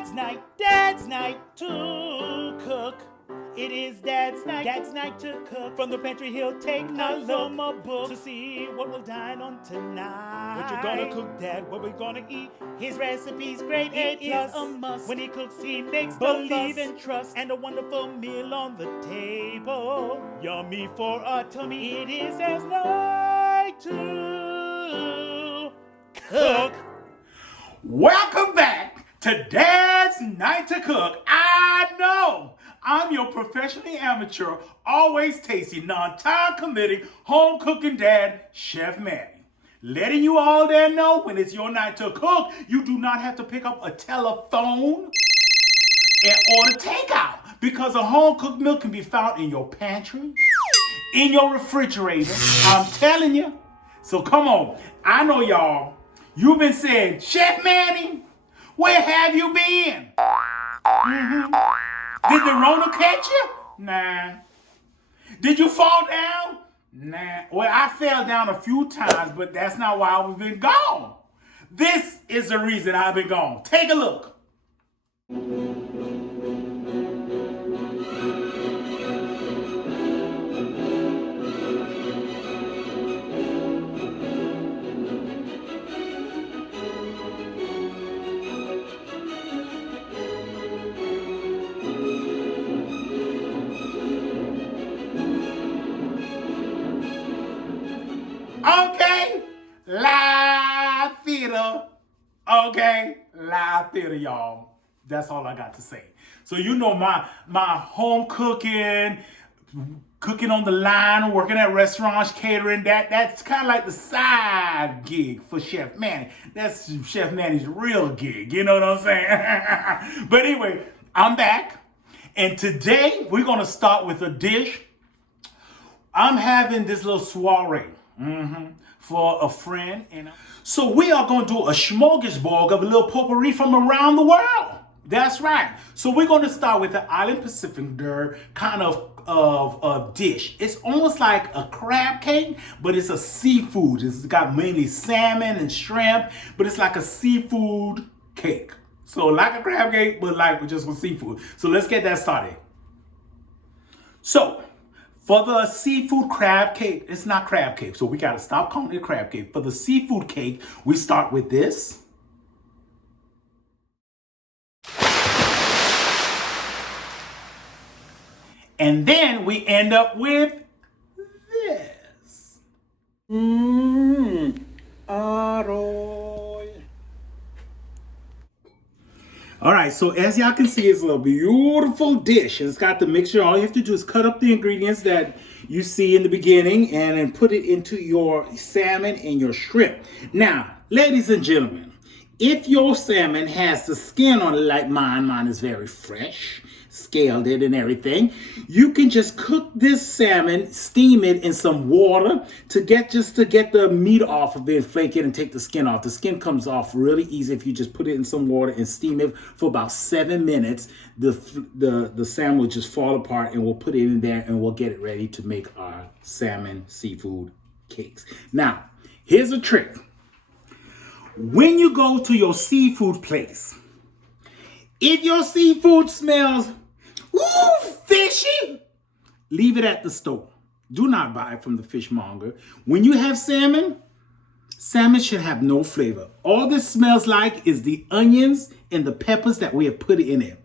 Dad's night to cook. It is Dad's night to cook. From the pantry he'll take a look book to see what we'll dine on tonight. What you gonna cook, Dad? What we gonna eat? His recipe's great, it is a must. When he cooks, he makes believe and trust, and a wonderful meal on the table. Yummy for our tummy. It is Dad's night to cook. Welcome back to Dad's Night to Cook. I know I'm your professionally amateur, always tasty, non-time committing, home cooking dad, Chef Manny. Letting you all there know when it's your night to cook, you do not have to pick up a telephone and order takeout, because a home cooked meal can be found in your pantry, in your refrigerator. I'm telling you. So come on. I know y'all. You've been saying, Chef Manny, where have you been? Did the Rona catch you? Nah. Did you fall down? Nah. Well, I fell down a few times, but that's not why I've been gone. This is the reason I've been gone. Take a look. Okay, live theater. Okay, live theater, y'all. That's all I got to say. So you know my home cooking on the line, working at restaurants, catering, that's kind of like the side gig for Chef Manny. That's Chef Manny's real gig, you know what I'm saying? But anyway, I'm back, and today we're gonna start with a dish. I'm having this little soiree. For a friend. So we are going to do a smorgasbord of a little potpourri from around the world. That's right. So we're going to start with the Island Pacific kind of dish. It's almost like a crab cake, but it's a seafood. It's got mainly salmon and shrimp, but it's like a seafood cake. So like a crab cake, but like just with seafood. So let's get that started. So for the seafood crab cake, it's not crab cake, so we got to stop calling it crab cake. For the seafood cake, we start with this. And then we end up with this. All right, so as y'all can see, it's a beautiful dish. It's got the mixture. All you have to do is cut up the ingredients that you see in the beginning and then put it into your salmon and your shrimp. Now, ladies and gentlemen, if your salmon has the skin on it like mine is very fresh, scaled it and everything, you can just cook this salmon, steam it in some water to get the meat off of it, flake it and take the skin off. The skin comes off really easy if you just put it in some water and steam it for about 7 minutes. The salmon will just fall apart, and we'll put it in there and we'll get it ready to make our salmon seafood cakes. Now, here's a trick. When you go to your seafood place, if your seafood smells fishy, leave it at the store. Do not buy it from the fishmonger. When you have salmon should have no flavor. All this smells like is the onions and the peppers that we have put in it.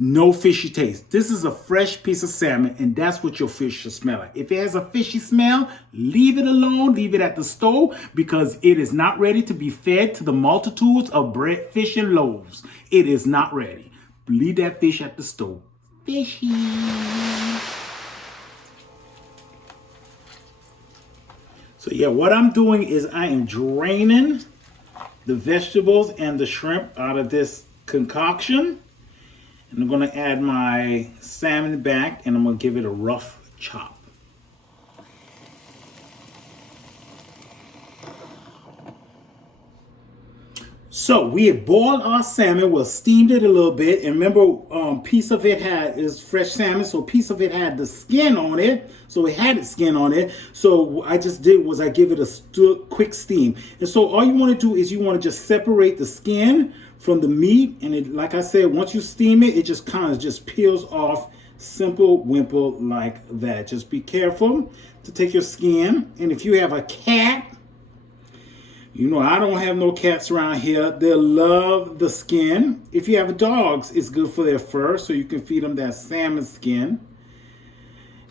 No fishy taste. This is a fresh piece of salmon, and that's what your fish should smell like. If it has a fishy smell, leave it alone. Leave it at the stove, because it is not ready to be fed to the multitudes of bread, fish, and loaves. It is not ready. Leave that fish at the stove. Fishy. So yeah, what I'm doing is I am draining the vegetables and the shrimp out of this concoction. And I'm going to add my salmon back, and I'm going to give it a rough chop. So we have boiled our salmon, we steamed it a little bit, and remember, piece of it is fresh salmon, so a piece of it had the skin on it, so it had its skin on it. So what I just did was I give it a quick steam. And so all you want to do is you want to just separate the skin from the meat. And it, like I said, once you steam it, it just kind of just peels off simple, wimple like that. Just be careful to take your skin. And if you have a cat, you know, I don't have no cats around here. They'll love the skin. If you have dogs, it's good for their fur, so you can feed them that salmon skin.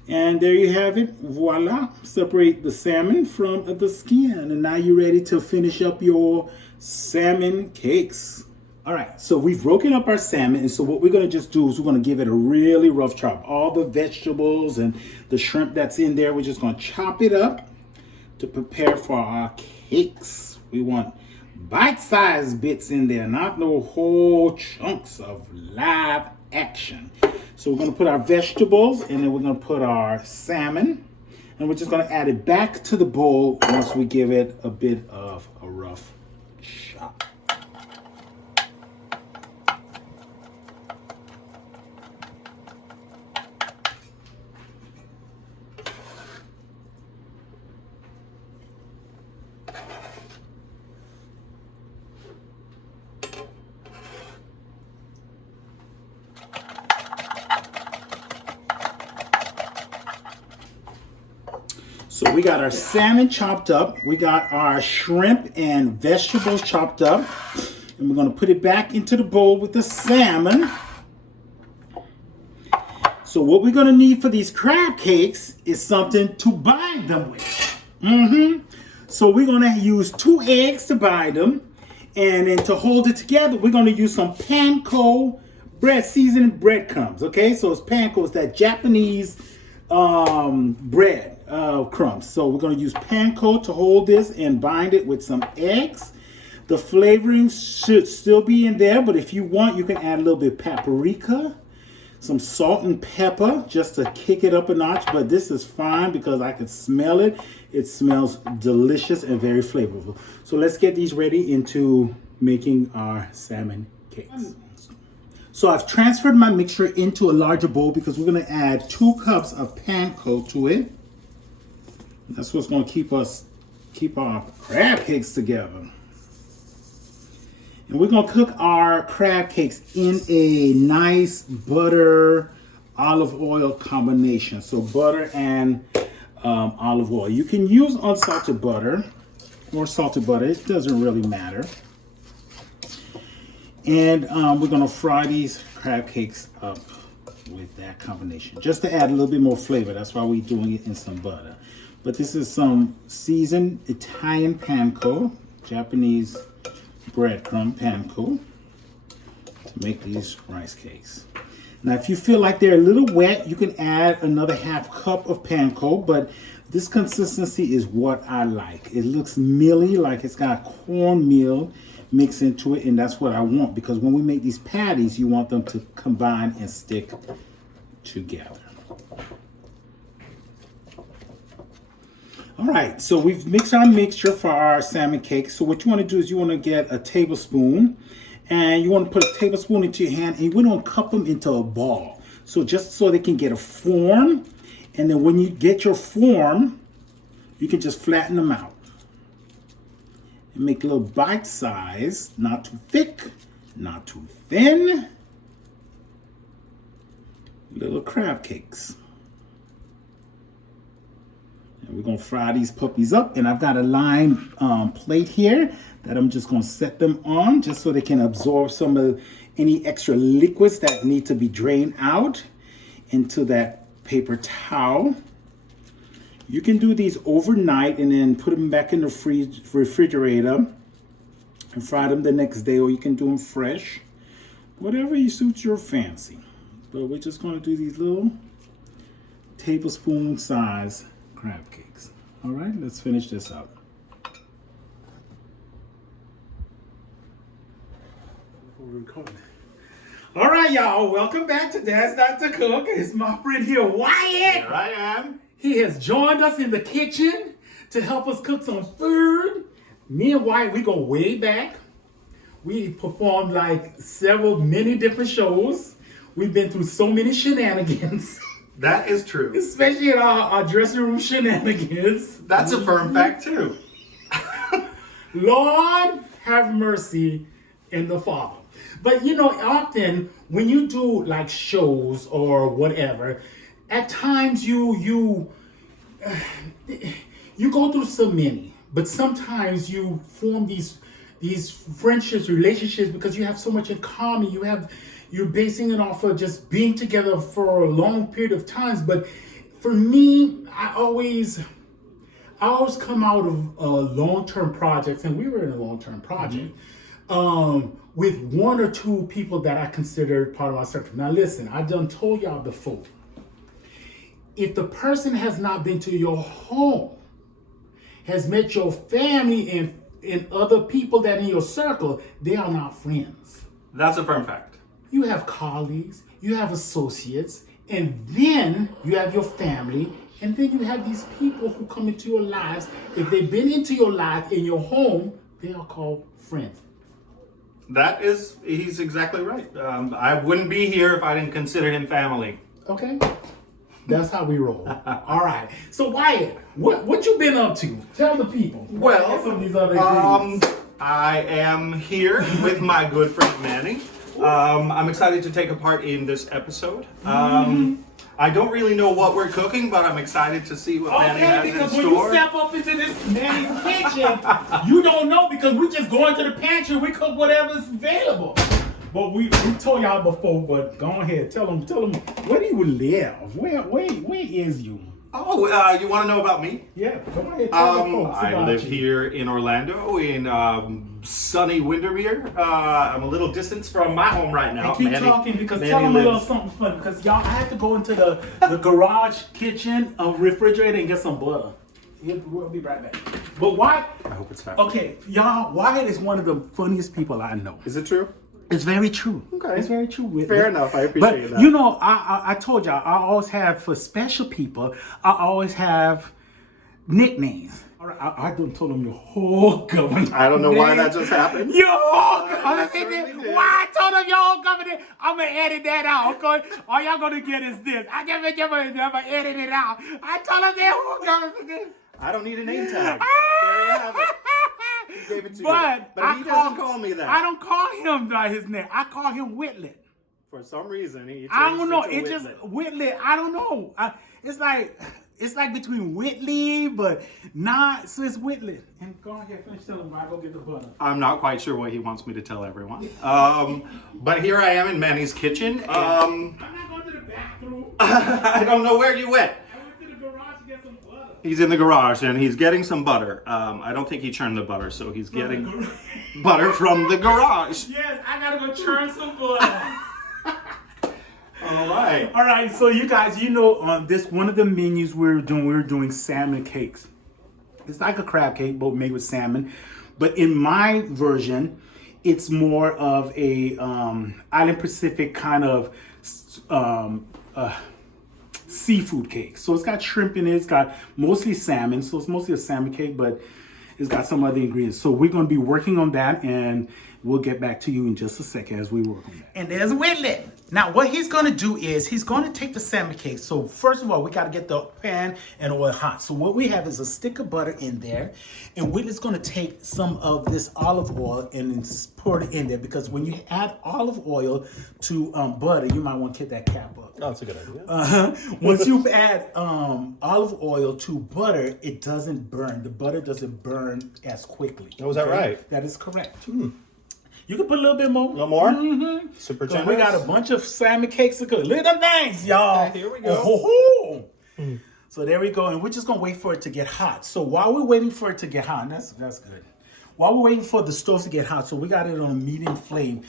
And there you have it. Voila. Separate the salmon from the skin. And now you're ready to finish up your salmon cakes. All right, so we've broken up our salmon. And so what we're going to just do is we're going to give it a really rough chop. All the vegetables and the shrimp that's in there, we're just going to chop it up to prepare for our cakes. We want bite-sized bits in there, not no whole chunks of live action. So we're going to put our vegetables, and then we're going to put our salmon, and we're just going to add it back to the bowl once we give it a bit of a rough chop. So we got our salmon chopped up. We got our shrimp and vegetables chopped up. And we're going to put it back into the bowl with the salmon. So what we're going to need for these crab cakes is something to bind them with. So we're going to use 2 eggs to bind them. And then to hold it together, we're going to use some panko bread seasoning breadcrumbs. Okay, so it's panko, it's that Japanese bread crumbs. So we're going to use panko to hold this and bind it with some eggs. The flavoring should still be in there, but if you want, you can add a little bit of paprika, some salt and pepper just to kick it up a notch. But this is fine because I can smell it. It smells delicious and very flavorful. So let's get these ready into making our salmon cakes. So I've transferred my mixture into a larger bowl because we're going to add 2 cups of panko to it. That's what's going to keep our crab cakes together. And we're going to cook our crab cakes in a nice butter olive oil combination. So butter and olive oil. You can use unsalted butter or salted butter. It doesn't really matter. And we're going to fry these crab cakes up with that combination, just to add a little bit more flavor. That's why we're doing it in some butter. But this is some seasoned Italian panko, Japanese breadcrumb panko, to make these rice cakes. Now, if you feel like they're a little wet, you can add another ½ cup of panko, but this consistency is what I like. It looks mealy, like it's got cornmeal mix into it, and that's what I want, because when we make these patties, you want them to combine and stick together. All right, so we've mixed our mixture for our salmon cake. So what you want to do is you want to get a tablespoon, and you want to put a tablespoon into your hand, and you want to cup them into a ball. So just so they can get a form, and then when you get your form, you can just flatten them out. Make a little bite size, not too thick, not too thin. Little crab cakes. And we're going to fry these puppies up. And I've got a lime plate here that I'm just going to set them on just so they can absorb some of any extra liquids that need to be drained out into that paper towel. You can do these overnight and then put them back in the refrigerator and fry them the next day, or you can do them fresh. Whatever suits your fancy. But we're just going to do these little tablespoon size crab cakes. All right, let's finish this up. All right, y'all, welcome back to Dad's Not to Cook. It's my friend here, Wyatt. Here I am. He has joined us in the kitchen to help us cook some food. Me and Wyatt, we go way back. We performed like many different shows. We've been through so many shenanigans. That is true. Especially in our dressing room shenanigans. That's a firm fact too. Lord have mercy. and the father. But you know, often when you do like shows or whatever, at times you go through so many, but sometimes you form these friendships, relationships because you have so much in common. You're basing it off of just being together for a long period of times. But for me, I always come out of long-term projects, and we were in a long-term project, with one or two people that I considered part of my circle. Now listen, I done told y'all before, if the person has not been to your home, has met your family and other people that in your circle, they are not friends. That's a firm fact. You have colleagues, you have associates, and then you have your family, and then you have these people who come into your lives. If they've been into your life in your home, they are called friends. He's exactly right. I wouldn't be here if I didn't consider him family. Okay? That's how we roll. All right. So Wyatt, what you been up to? Tell the people. Well, Some of these other ingredients. I am here with my good friend Manny. I'm excited to take a part in this episode. I don't really know what we're cooking, but I'm excited to see what Manny has in because when store. you step up into this Manny's kitchen, you don't know because we just go into the pantry, we cook whatever's available. But we told y'all before, but go ahead, tell them where do you live? Where is you? Oh, you want to know about me? Yeah, go ahead. Tell the folks I about live you. here in Orlando, in sunny Windermere. I'm a little distance from my home right now. Keep talking because tell them a little something funny because y'all, I have to go into the garage kitchen, refrigerator, and get some butter. We'll be right back. But Wyatt, I hope it's fast. okay, y'all, Wyatt is one of the funniest people I know. Is it true? It's very true. Okay. It's very true. Fair enough. I appreciate but, that. you know, I told y'all, I always have, for special people, I always have nicknames. All right, I done told them your whole government. I don't know why that just happened. Your whole certainly government. did. Why I told them your whole government? I'm going to edit that out, okay? All y'all going to get is this. I'm going to edit it out. I told them their whole government. I don't need a name tag. There you have it. He gave it to you. But he doesn't call me that. I don't call him by his name. I call him Whitlet. For some reason, he I don't know. changed It it to just Whitlet. I don't know. It's like between Whitley, but not. So it's Whitlet. And go ahead, finish telling him. I go get the butter. I'm not quite sure what he wants me to tell everyone. But here I am in Manny's kitchen. I'm not going to the bathroom. I don't know where you went. I went to the garage to get some butter. He's in the garage and he's getting some butter. I don't think he churned the butter, so he's getting butter from the garage. Yes, I gotta go churn some butter. All right. All right, so you guys, you know, on this one of the menus we were doing salmon cakes. It's like a crab cake, but made with salmon. But in my version, it's more of a Island Pacific kind of seafood cake. So it's got shrimp in it. It's got mostly salmon. So it's mostly a salmon cake, but it's got some other ingredients. So we're going to be working on that, and we'll get back to you in just a second as we work on that. And there's Whitlet. Now, what he's going to do is he's going to take the salmon cake. So first of all, we got to get the pan and oil hot. So what we have is a stick of butter in there, and Whitlet's going to take some of this olive oil and pour it in there, because when you add olive oil to butter, you might want to get that cap up. Oh, that's a good idea. Once you add olive oil to butter, it doesn't burn. The butter doesn't burn as quickly. Oh, is that right? That is correct. You can put a little bit more. A little more? Mm-hmm. Super So generous. we got a bunch of salmon cakes to cook. Look at them things, y'all. Okay, here we go. Oh, So there we go. And we're just going to wait for it to get hot. So while we're waiting for it to get hot, and that's good. While we're waiting for the stove to get hot, so we got it on a medium flame,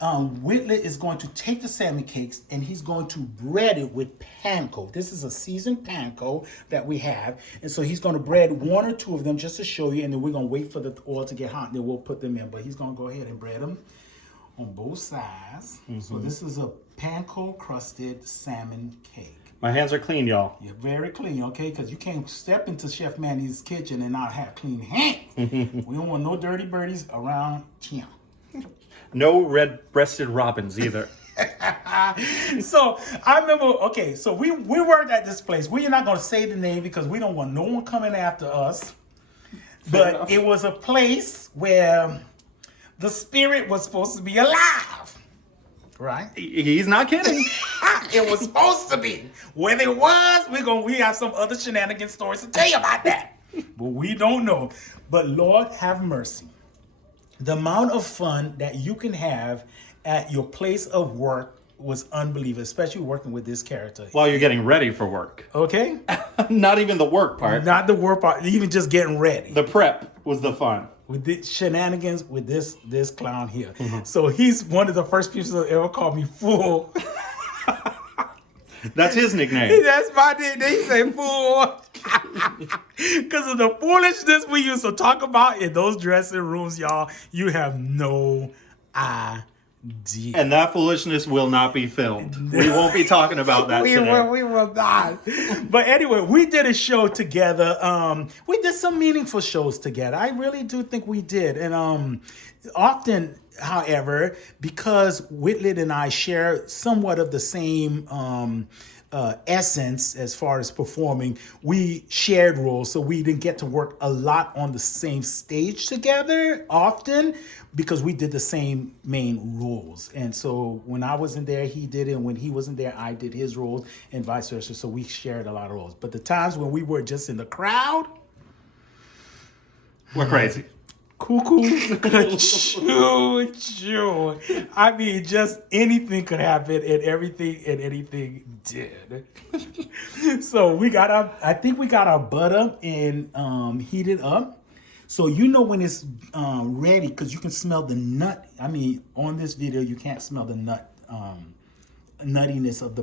Whitlet is going to take the salmon cakes and he's going to bread it with panko. This is a seasoned panko that we have. And so he's going to bread one or two of them just to show you. And then we're going to wait for the oil to get hot and then we'll put them in. But he's going to go ahead and bread them on both sides. So this is a panko crusted salmon cake. My hands are clean, y'all. You're very clean, okay? Because you can't step into Chef Manny's kitchen and not have clean hands. We don't want no dirty birdies around here. No red-breasted robins either. So I remember, okay, so we worked at this place. We're not going to say the name because we don't want no one coming after us. But enough. it was a place where the spirit was supposed to be alive. Right? He's not kidding. It was supposed to be. Whether it was, we have some other shenanigans stories to tell you about that. But we don't know. But Lord have mercy. The amount of fun that you can have at your place of work was unbelievable, especially working with this character. While you're getting ready for work. Okay? Not even the work part. Not the work part, even just getting ready. The prep was the fun. With the shenanigans with this clown here. So he's one of the first people that ever called me fool. That's his nickname. That's my name. They say fool. Because of the foolishness we used to talk about in those dressing rooms, y'all. You have no idea. And that foolishness will not be filmed. We won't be talking about that today. We will not. But anyway, we did a show together. We did some meaningful shows together. I really do think we did. And often, however, because Whitlet and I share somewhat of the same essence as far as performing, we shared roles, so we didn't get to work a lot on the same stage together often because we did the same main roles. And so when I wasn't there, he did it, and when he wasn't there, I did his roles, and vice versa. So we shared a lot of roles. But the times when we were just in the crowd, we're crazy. Cuckoo, choo. I mean, just anything could happen, and anything did. So I think we got our butter and heated up. So you know when it's ready, because you can smell the nut. I mean, on this video, you can't smell the nuttiness of the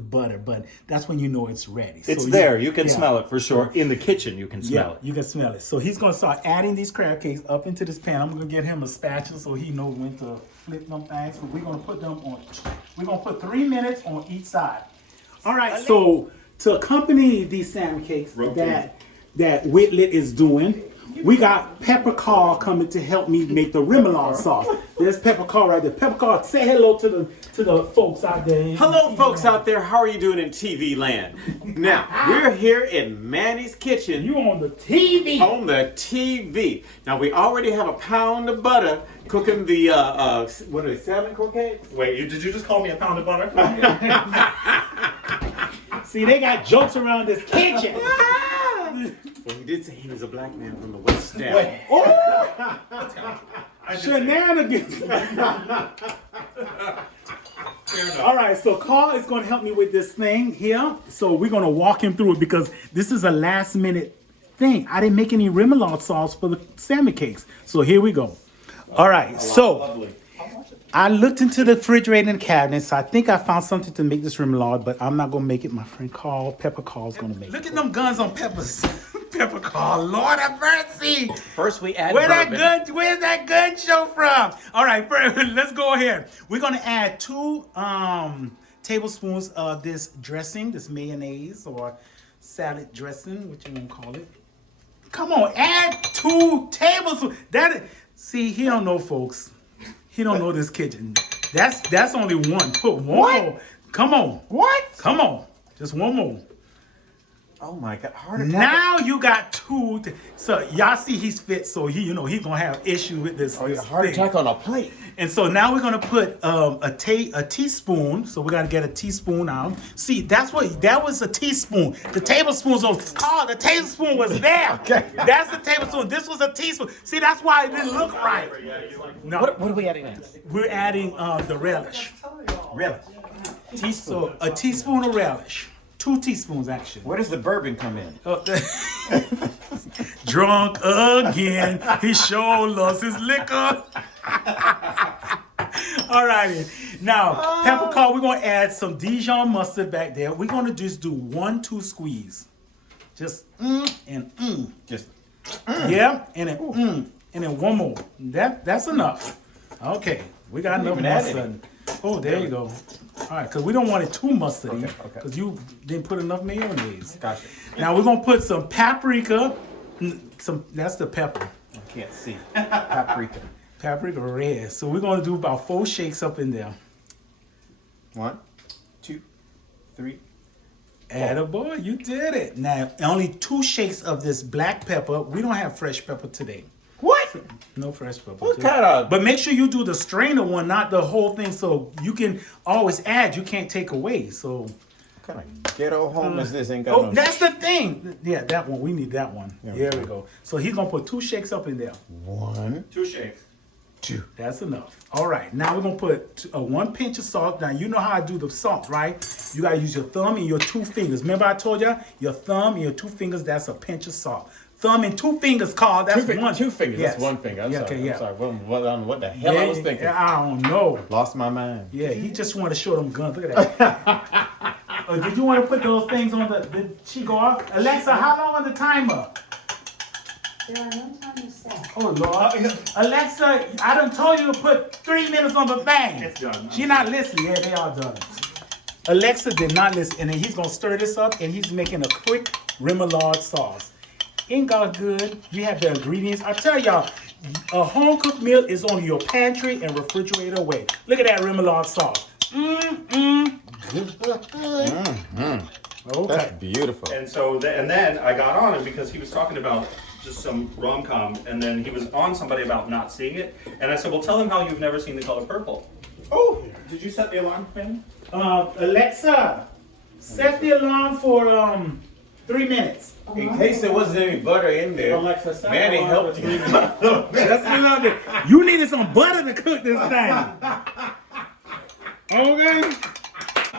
butter, but that's when you know it's ready. It's so there. You can smell it for sure. In the kitchen, you can smell it. You can smell it. So he's going to start adding these crab cakes up into this pan. I'm going to get him a spatula so he knows when to flip them things. But we're going to put them on. We're going to put 3 minutes on each side. All right. So to accompany these salmon cakes that Whitlet is doing, we got Pepper Carl coming to help me make the remoulade sauce. There's Pepper Carl right there. Pepper Carl, say hello to the folks out there. Hello, folks out there. How are you doing in TV land? Now, we're here in Manny's kitchen. You on the TV. On the TV. Now, we already have a pound of butter cooking the, what are they, salmon croquettes? Wait, did you just call me a pound of butter? See, they got jokes around this kitchen. Well, he did say he was a black man from the West End. Wait. Oh. Shenanigans. All right, so Carl is going to help me with this thing here. So we're going to walk him through it because this is a last minute thing. I didn't make any remoulade sauce for the salmon cakes. So here we go. All right, so I looked into the refrigerator and cabinet, so I think I found something to make this remoulade, but I'm not going to make it. My friend Carl, Pepper Carl, is going to make it. Look at them guns on Pepper's. Pepper Carl, Lord have mercy. First we add Where's bourbon. that gun show from? All right, let's go ahead. We're going to add 2 tablespoons of this dressing, this mayonnaise or salad dressing, what you want to call it. Come on, add 2 tablespoons. See, he don't know, folks. He don't know this kitchen. That's only 1. Put 1 more. Come on. What? Come on. Just 1 more. Oh my God, heart attack. Now you got 2. So y'all see he's fit, so he's gonna have issue with this. This Heart thing. attack on a plate. And so now we're gonna put a teaspoon. So we gotta get a teaspoon out. See, that was a teaspoon. The tablespoons the tablespoon was there. Okay. That's the tablespoon. This was a teaspoon. See, that's why it didn't look right. No, What are we adding next? we're adding the relish. Relish. Teaspoon. So a teaspoon of relish. 2 teaspoons actually. Where does the bourbon come in? Drunk again. He sure loves his liquor. All righty. Now, Pepper Carl, we're going to add some Dijon mustard back there. We're going to just do 1-2 squeeze. Just and Just. Yeah, and then and then 1 more. That's enough. Okay, we got enough even add mustard. Oh, there you go. All right, because we don't want it too mustardy, Okay. because you didn't put enough mayonnaise. Gotcha. Now we're gonna put some paprika. That's the pepper. I can't see. Paprika. Paprika red. So we're gonna do about 4 shakes up in there. 1, 2, 3. Attaboy, you did it. Now only 2 shakes of this black pepper. We don't have fresh pepper today. What? No fresh pepper. What kind of? But make sure you do the strainer one, not the whole thing, so you can always add. You can't take away. So. What kind of ghetto home is this? Ain't got Oh, no. that's the thing. Yeah, that one. We need that one. Yeah, There okay. we go. So he's gonna put 2 shakes up in there. 1, 2 shakes. 2. That's enough. All right. Now we're gonna put 1 pinch of salt. Now you know how I do the salt, right? You gotta use your thumb and your 2 fingers. Remember I told you your thumb and your 2 fingers. That's a pinch of salt. Thumb and 2 fingers, Carl. That's one. 2 fingers. Yes. That's 1 finger. I'm Yeah, sorry. okay, yeah. I'm sorry. What the hell I was thinking? I don't know. Lost my mind. Yeah, he just wanted to show them guns. Look at that. Did you want to put those things on the? Did she go off? Alexa, how long on the timer? There are no timers set. Oh Lord, Alexa, I done told you to put 3 minutes on the thing. It's done. She not listening. Yeah, they are done. Alexa did not listen, and then he's gonna stir this up, and he's making a quick remoulade sauce. Ain't got good. You have the ingredients. I tell y'all, a home cooked meal is on your pantry and refrigerator away. Look at that remoulade sauce. Good. Okay. That's beautiful. And so, and then I got on him because he was talking about just some rom-com, and then he was on somebody about not seeing it. And I said, well, tell him how you've never seen The Color Purple. Oh, did you set the alarm, Ben? Alexa, set the alarm for 3 minutes. In case there wasn't any butter in there, Alexa, set Manny the alarm helped for you. 3 minutes. That's a little bit. You needed some butter to cook this thing. Okay.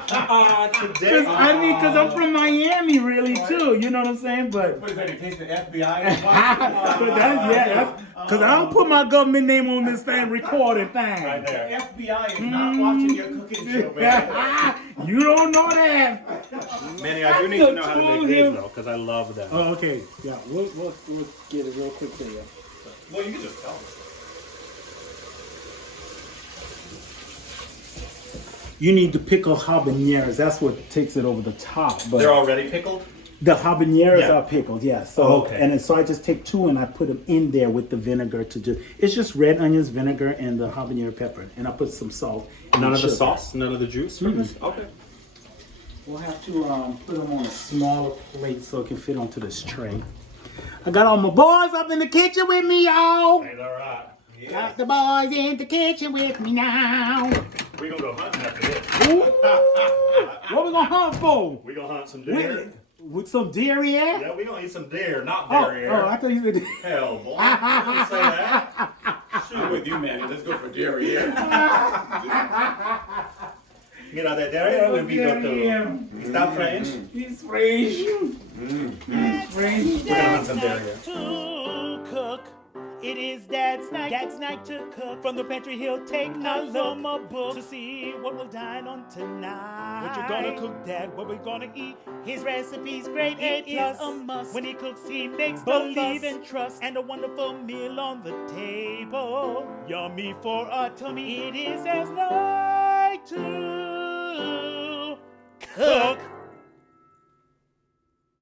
Today, Because I'm from Miami, really too. You know what I'm saying? But What is that, in case the FBI is because I don't put my government name on this thing, recorded thing. right The there. FBI is not watching your cooking show, man. You don't know that. Manny, I do need to know how to make these though, because I love them. Oh, okay. Yeah, we'll get it real quick for you. Well, you can just tell me. You need to pickle habaneros. That's what takes it over the top. But They're already pickled? the habaneros Yeah. are pickled, yeah. So Oh, okay. and then, so I just take 2 and I put them in there with the vinegar to just. It's just red onions, vinegar, and the habanero pepper, and I put some salt. and None of the sugar. sauce? None of the juice from this? Okay. We'll have to put them on a smaller plate so it can fit onto this tray. I got all my boys up in the kitchen with me, y'all. Hey, all right. Got the boys in the kitchen with me now. We're going to go hunting after this. Ooh, what we gonna hunt for? We're going to hunt some deer. With some dairy, yeah? Yeah, we're going to eat some deer, not Oh, derriere. I thought you said. Hell, boy. I didn't say that. I'm with you, Manny. Let's go for derriere. You know, that derriere would be good too. Is that French? He's French. He's French. We're going to hunt some derriere. To cook. It is Dad's night to cook. From the pantry he'll take notes from a book to see what we'll dine on tonight. What you gonna cook, Dad? What we gonna eat? His recipe's great, it is a must. When he cooks, he makes believe and trust, and a wonderful meal on the table. Yummy for our tummy, it is as long